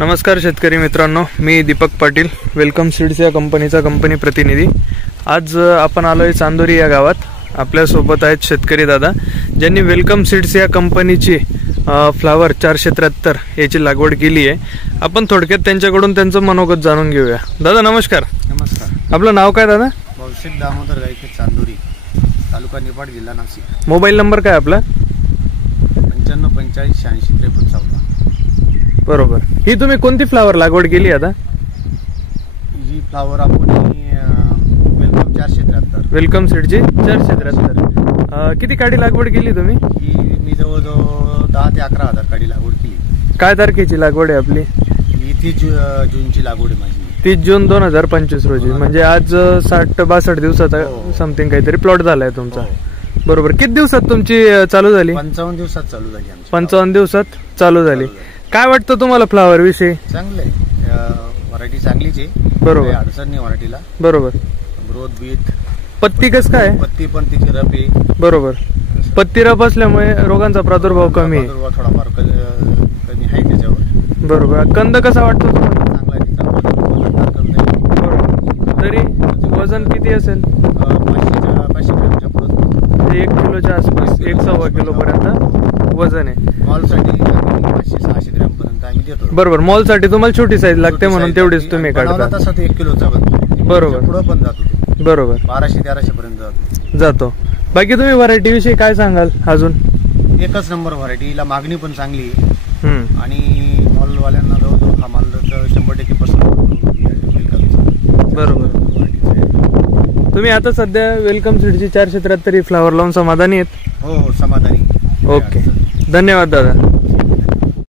नमस्कार शेतकरी मित्रांनो, मी दीपक पाटील, वेलकम सीड्स या कंपनीचा कंपनी प्रतिनिधी। आज आपण आलोय चांदोरी या गावात। आपल्या सोबत आहेत शेतकरी दादा, ज्यांनी वेलकम सीड्स या कंपनीची फ्लावर 473 याची लागवड केली आहे। आपण थोडक्यात त्यांच्याकडून त्यांचं मनोगत जाणून घेऊया। दादा नमस्कार। नमस्कार। आपलं नाव काय दादा? भौशिक दामोदर गायके, चांदोरी, तालुका निफाड, जिल्हा नाशिक। मोबाईल नंबर काय आपला? 95 45 86 53 14। बरोबर। ही तुम्ही कोणती फ्लावर लागवड केली आता? ही फ्लावर आपण वेलकम 473, वेलकम सीडची 473 किती काडी लागवड केली तुम्ही? ही मी जवळजवळ 10 ते 11 हजार काडी लागवड केली। काय तारखेची लागवड आहे आपली? ही 30 जूनची लागवड आहे माझी। 30 जून 2025 रोजी, म्हणजे आज 60-62 दिवसाचा समथिंग काहीतरी प्लॉट झालाय तुमचा। बरोबर। किती दिवसात तुमची चालू झाली? 55 दिवसात चालू झाली आमची। 55 दिवसात चालू झाली। काय वाटतं तुम्हाला फ्लावर विषयी? चांगलं आहे, व्हरायटी चांगलीच आहे। बरोबर, अडचण नाही व्हरायटीला। बरोबर। ग्रोथ बीट, पत्ती कसं काय? पत्ती पण तिची रफ आहे। बरोबर। पत्ती रफ असल्यामुळे रोगांचा प्रादुर्भाव कमी आहे। थोडाफार कमी आहे त्याच्यावर। बरोबर। कंद कसा वाटतो तुम्हाला? चांगला आहे। बरोबर। तरी वजन किती असेल? 500 ग्रॅमच्या पुढे, 1 किलोच्या आसपास, 1.25 किलो पर्यंत वजन आहे। मॉलसाठी 500-600 ग्रॅम पर्यंत आम्ही देतो। बरोबर। मॉल साठी तुम्हाला छोटी साईज लागते म्हणून तेवढीच तुम्ही काढता। तसं ते 1 किलोचा बनतो। बरोबर। पुढे पण जातो। बरोबर। 1200-1300 पर्यंत जातो। बाकी तुम्ही व्हरायटी विषयी काय सांगाल अजून? एकच नंबर व्हरायटीला मागणी पण चांगली आहे आणि मॉलवाल्यांना जवळजवळ हा माल 100% पसंत होतो। बरोबर। तुम्ही आता सध्या वेलकम सीडची 473 फ्लावर लावून समाधानी आहेत? हो, समाधानी। ओके, धन्यवाद दादा।